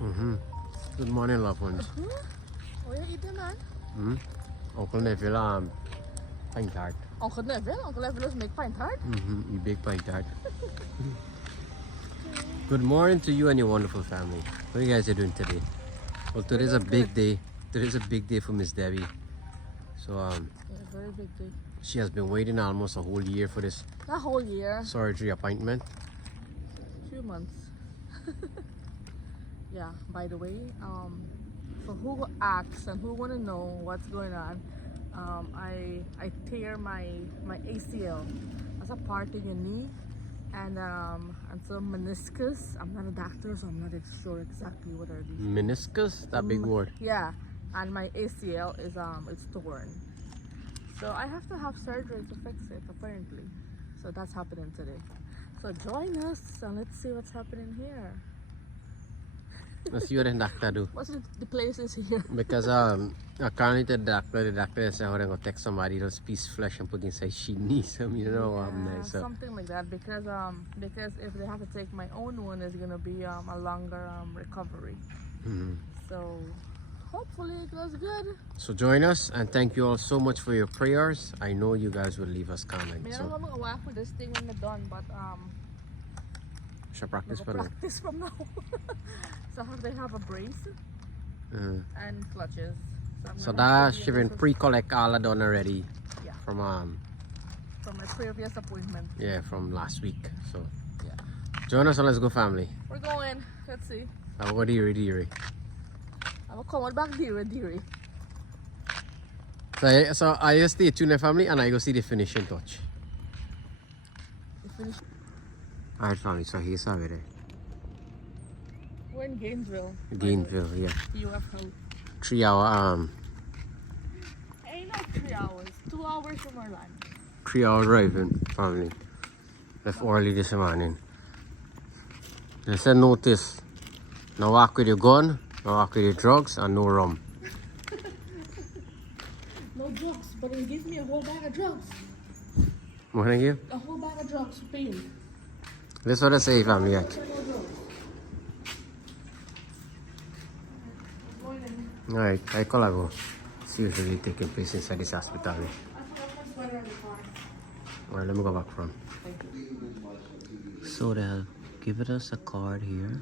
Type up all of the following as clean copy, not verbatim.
Good morning, loved ones. What are you eating, man? Uncle Neville, pint tart. Uncle Neville? Uncle Neville does make pint tart? You big pint tart. Good morning to you and your wonderful family. What are you guys doing today? Well, today's a big day. Today's a big day for Miss Debbie. So, Yeah, very big day. she has been waiting almost a whole year for this A whole year. surgery appointment. 2 months. Yeah, by the way, for who asks and who want to know what's going on, I tear my ACL. That's a part in your knee and some meniscus. I'm not a doctor, so I'm not sure exactly what are these. Meniscus? That big word. Yeah, and my ACL is it's torn. So I have to have surgery to fix it apparently. So that's happening today. So join us and let's see what's happening here. Let's see what the doctor do. What's the places here? Because according to the doctor said how they gonna take somebody those piece of flesh and put inside she knees. You know what I'm nice. So. Something like that because if they have to take my own one, it's gonna be a longer recovery. So hopefully it goes good. So join us and thank you all so much for your prayers. I know you guys will leave us comments. I don't know how with this thing when it's done, but should practice for practice from now. So they have a brace and clutches. So that she been pre-collect all done already. Yeah. From my previous appointment. Yeah, from last week. So yeah. Join us and let's go, family. We're going. Let's see. I'll go deary. I'm coming back deary. So I just stay tuned, family, and I go see the finishing touch. Alright, family, so here's how it is. We're in Gainesville. Gainesville, yeah. UFO. 3 hour Ain't not 3 hours. 2 hours from Orlando. 3 hour driving, family. Left early this morning. They said notice. No walk with your gun, no walk with your drugs, and no rum. No drugs, but he gave me a whole bag of drugs. What are you? A whole bag of drugs for pain. That's what I say, family. Alright, I call I go. See what's really taking place inside this hospital. Alright, let me go back from. So they'll give us a card here.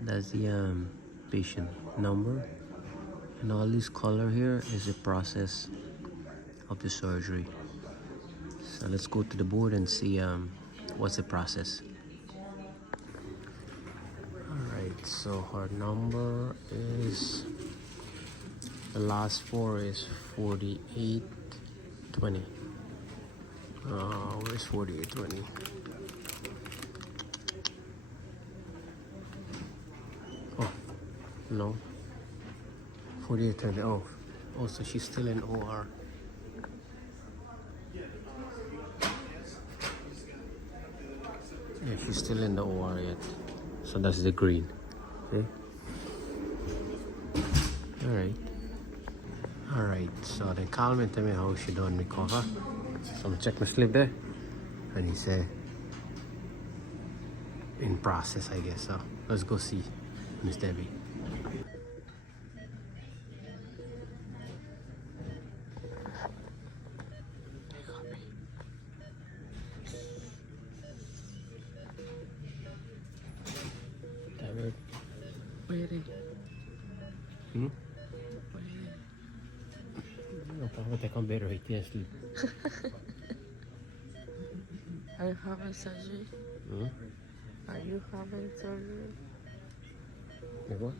That's the patient number. And all this color here is the process of the surgery. So let's go to the board and see what's the process. Alright, so her number is, the last four is 4820. Where's 4820? Oh, no. 4820. Oh, so she's still in OR. Yeah, she's still in the OR yet. So that's the green. Okay. Alright, so they called me and tell me how she done recover. So I'm check my slip there. And he said in process, I guess. So let's go see Miss Debbie. Waiting. No, probably take on better right there, sleep. Are you having surgery? Are you having surgery? You what?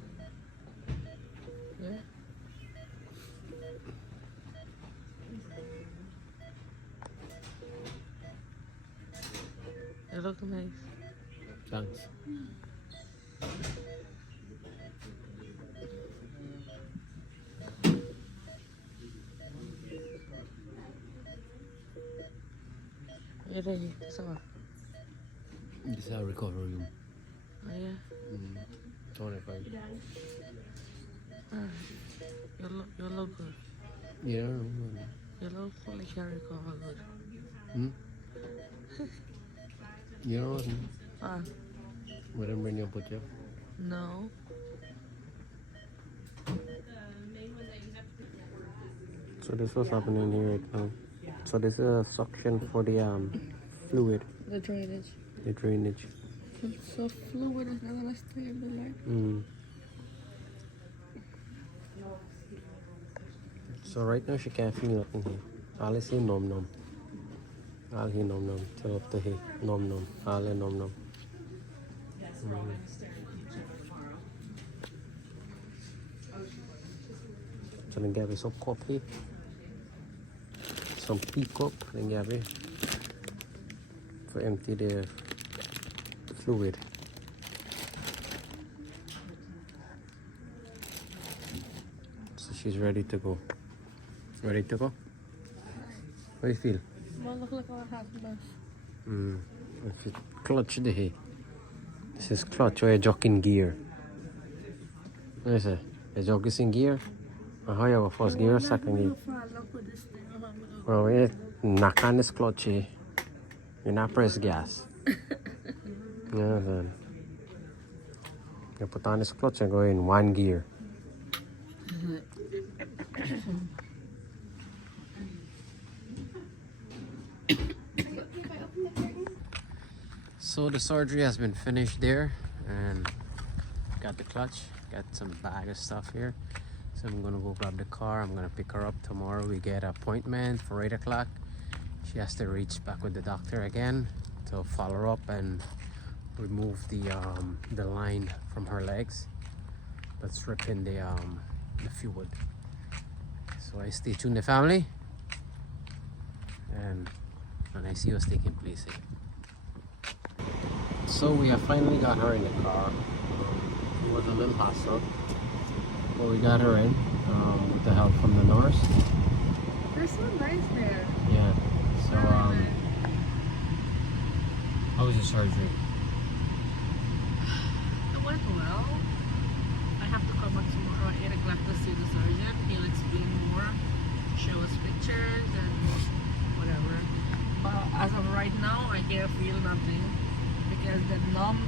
Yeah. You look nice. Thanks. Ready? Sama. This is our recovery room. Oh yeah. 25. You look good. Yeah. You look fully can recover good. You know what? Ah. Where I'm bringing you put you? No. So this was happening here right now. So this is a suction for the fluid, The drainage. the drainage. It's so fluid, it's not gonna stay in the light. So right now she can't feel nothing here. All I see nom nom. All he nom nom. Till up to here. Nom nom. All I nom nom. So then get me some coffee. Some peak up. Then get me for empty the fluid. So she's ready to go. Ready to go? What do you feel? Well, look like our husband. If you clutch the hay. This is clutch or a jock in gear. What is it? A jock is in gear? Or how you go first gear or second gear? Well, we knock on this clutch here. You not press gas. Yeah, then. You put on this clutch and go in one gear. So the surgery has been finished there, and got the clutch, got some bag of stuff here. So I'm gonna go grab the car. I'm gonna pick her up tomorrow. We get an appointment for 8 o'clock. She has to reach back with the doctor again to follow up and remove the line from her legs that's ripping the fluid. So I stay tuned, the family, and I see what's taking place here. So we have finally got her in the car. It was a little hassle, but we got her in with the help from the nurse. They're so nice there. Yeah. So how was your surgery? It went well. I have to come back tomorrow at 8 o'clock to see the surgeon. He'll explain more, show us pictures and whatever. But as of right now, I can't feel nothing because they numb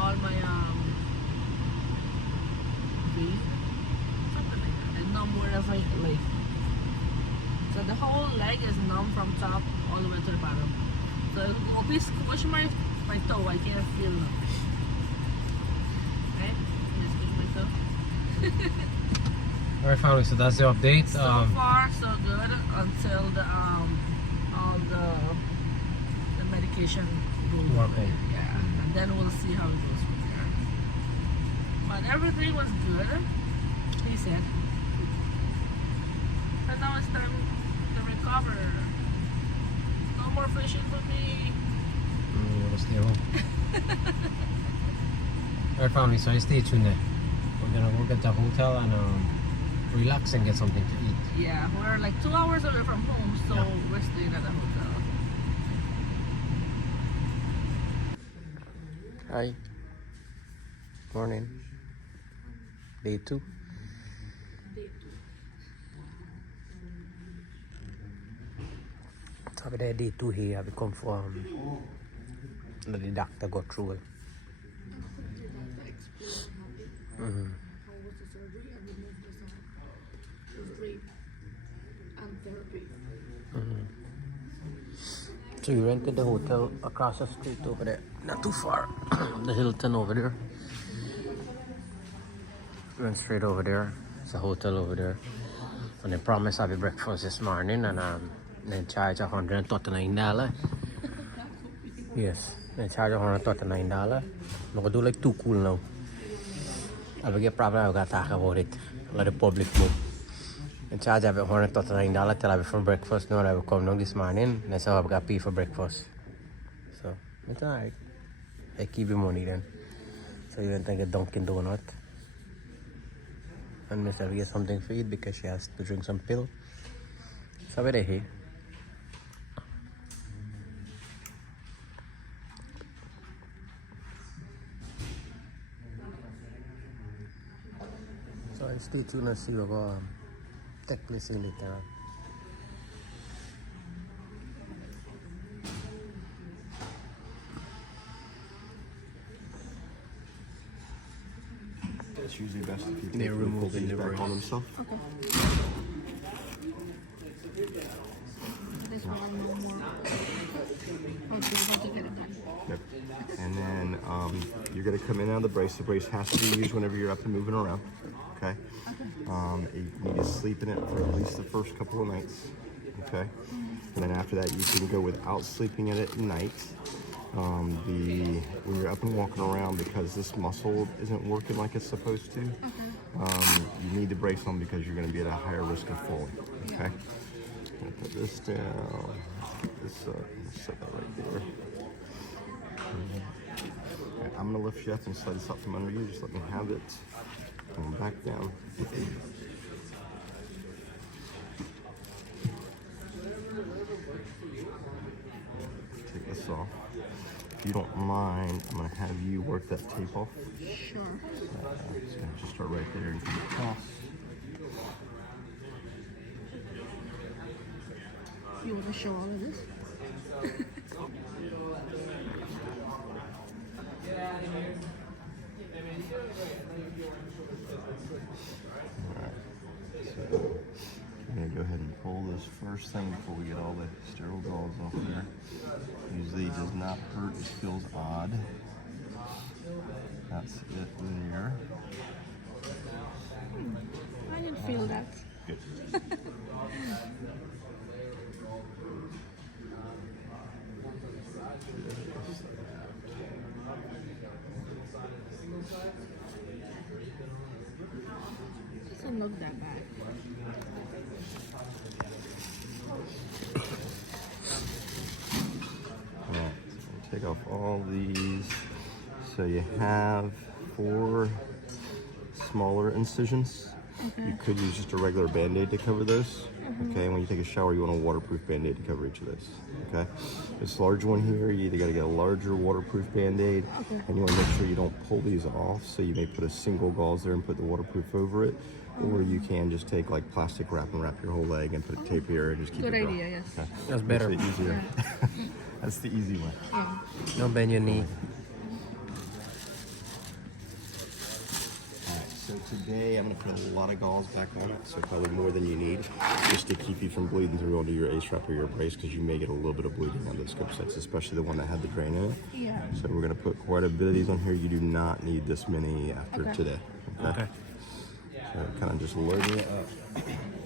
all my feet, something like that. They numb wherever I like. So the whole leg is numb from top all the way to the bottom. So if you squish my toe, I can't feel nothing. Right? Just squish my toe. Alright, family. So that's the update. So far, so good until the all the medication goes away. Yeah, and then we'll see how it goes from there. But everything was good, he said. And now it's time to recover. No more fishing for me. You want to stay home? Alright, family. So I stay tuned there. We're gonna work at the hotel and relax and get something to eat. Yeah, we're like 2 hours away from home, so Yeah. we're staying at the hotel. Hi. Morning. Day 2. Top of day 2 here. We come for let the doctor go through it. How was the surgery and remove the rape and therapy. So you rented the hotel across the street over there. Not too far. The Hilton over there. Went straight over there. It's a hotel over there. And they promised I'll be breakfast this morning and they charge $139. Yes, they charge $139. I'm gonna do like 2 cool now. I'll get problem I've got to talk about it. Let the public know. In charge of $139 till I be from breakfast. No, I will come down this morning. That's how I've got to pay for breakfast. So, it's alright. I keep the money then. So you went and get Dunkin' Donut. And Miss will get something to eat because she has to drink some pill. So where they here? So I'll stay tuned and see what will take place in later on. it's usually best if you They're pull removing these the back brace. on themselves. Okay. This one I know more. How to get it done. Yep. And then you're going to come in on the brace. The brace has to be used whenever you're up and moving around. Okay. You need to sleep in it for at least the first couple of nights. Okay. And then after that, you can go without sleeping in it at night. When you're up and walking around, because this muscle isn't working like it's supposed to, you need the brace on because you're going to be at a higher risk of falling. Okay. I'm going to put this down. This up. Set that right there. Okay, I'm going to lift you up and slide this out from under you. Just let me have it. Come back down. Take this off. If you don't mind, I'm going to have you work that tape off. Sure. Just going to just start right there and come across. You want to show all of this? I'm going to go ahead and pull this first thing before we get all the sterile gauze off there. Usually it does not hurt, it feels odd. That's it there. I didn't feel that. Good. Doesn't look that bad. Alright, so take off all these. So you have 4 smaller incisions. Okay. You could use just a regular Band-Aid to cover those. Okay, when you take a shower, you want a waterproof Band-Aid to cover each of those. Okay, this large one here, you either got to get a larger waterproof Band-Aid, and you want to make sure you don't pull these off. So you may put a single gauze there and put the waterproof over it, or you can just take like plastic wrap and wrap your whole leg and put a tape here and just keep Good it dry. idea, yes. Okay. That's better. Makes it easier. That's the easy one. Yeah. Don't bend your knee. So today I'm going to put a lot of gauze back on it, so probably more than you need, just to keep you from bleeding through onto your ace wrap or your brace, because you may get a little bit of bleeding on those scope sets, especially the one that had the drain in it. Yeah. So we're going to put quite a bit of these on here. You do not need this many after today. Okay. So kind of just loading it up.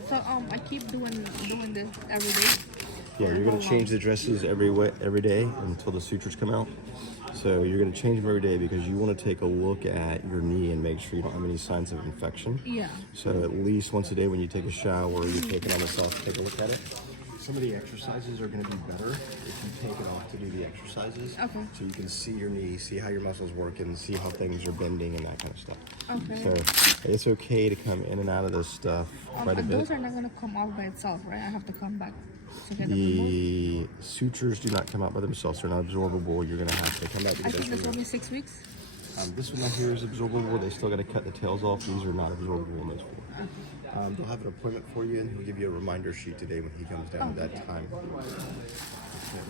So I keep doing this every day. Yeah, you're going to change the dresses every day until the sutures come out. So you're going to change them every day because you want to take a look at your knee and make sure you don't have any signs of infection. Yeah. So at least once a day when you take a shower, you take it on yourself, take a look at it. Some of the exercises are going to be better if you take it off to do the exercises. Okay. So you can see your knee, see how your muscles work, and see how things are bending and that kind of stuff. Okay. So it's okay to come in and out of this stuff quite a bit. Those are not going to come out by itself, right? I have to come back to get them The sutures do not come out by themselves. They're not absorbable. You're going to have to come back to I get think those that's only removed. 6 weeks. This one right here is absorbable. They still got to cut the tails off. These are not absorbable in those 4. They'll have an appointment for you, and he'll give you a reminder sheet today when he comes down at that time. Okay,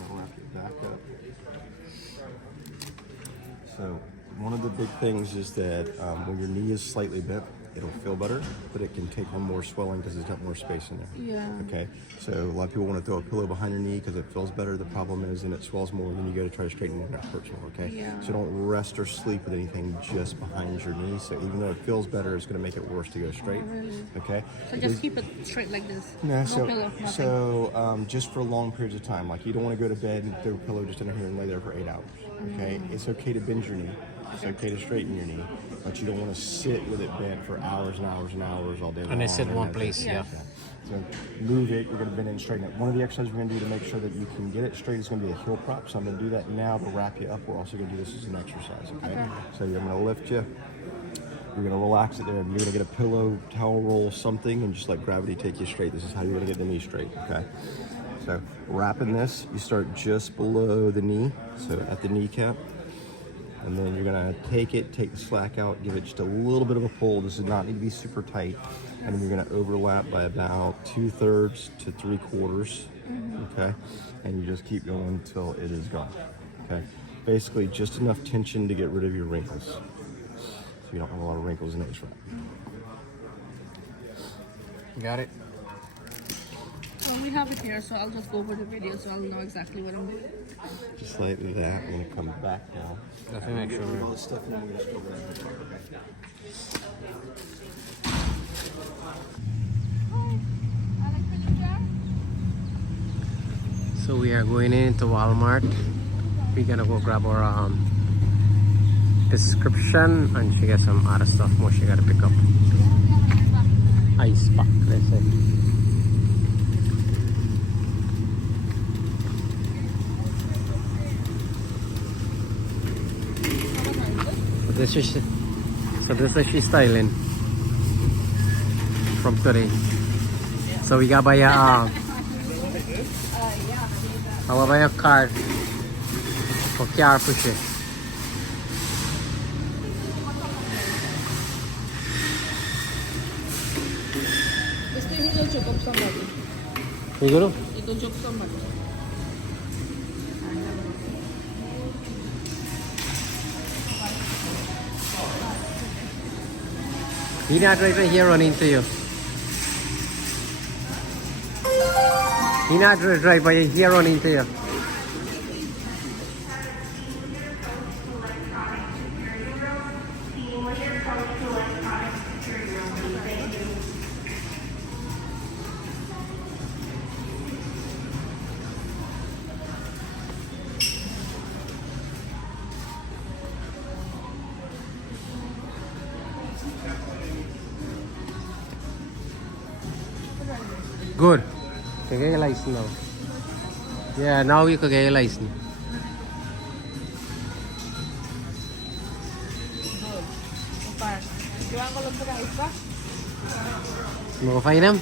we'll wrap it back up. So one of the big things is that when your knee is slightly bent, it'll feel better, but it can take on more swelling because it's got more space in there. Yeah. Okay, so a lot of people want to throw a pillow behind your knee because it feels better. The problem is, and it swells more, then you go to try to straighten it and it hurts more. Okay, Yeah. so don't rest or sleep with anything just behind your knee. So even though it feels better, it's going to make it worse to go straight. Really? Okay. So just keep it straight like this. No, Pillow, nothing. just for long periods of time, like you don't want to go to bed and throw a pillow just under here and lay there for 8 hours. Okay, it's okay to bend your knee. It's okay to straighten your knee, but you don't want to sit with it bent for hours and hours and hours all day long. And it's in one place, yeah. So move it, you're going to bend it and straighten it. One of the exercises we're going to do to make sure that you can get it straight is going to be a heel prop. So I'm going to do that now to wrap you up. We're also going to do this as an exercise, okay? So I'm going to lift you. You're going to relax it there. And you're going to get a pillow, towel roll, something, and just let gravity take you straight. This is how you're going to get the knee straight, okay? So wrapping this, you start just below the knee, so at the kneecap. And then you're gonna take the slack out, give it just a little bit of a pull. This does not need to be super tight. And then you're gonna overlap by about 2/3 to 3/4, okay? And you just keep going until it is gone, okay? Basically just enough tension to get rid of your wrinkles. So you don't have a lot of wrinkles in it. You got it? Well, we have it here, so I'll just go over the video so I'll know exactly what I'm doing. Just like that. I'm gonna come back now. Nothing extra. All this stuff in there, just go So we are going into Walmart. We're gonna go grab our prescription, and she got some other stuff more she gotta pick up. Ice pack, let's say. So this is she's styling from today. So we got buy a I will buy a card for car pushing. This thing will choke up somebody. You go to? It will choke somebody. He not right here running into you. He not right by here running into you. Good. You can get your license now. Yeah, now you can get your license. Okay. You want to look for the ice pack? You go find them?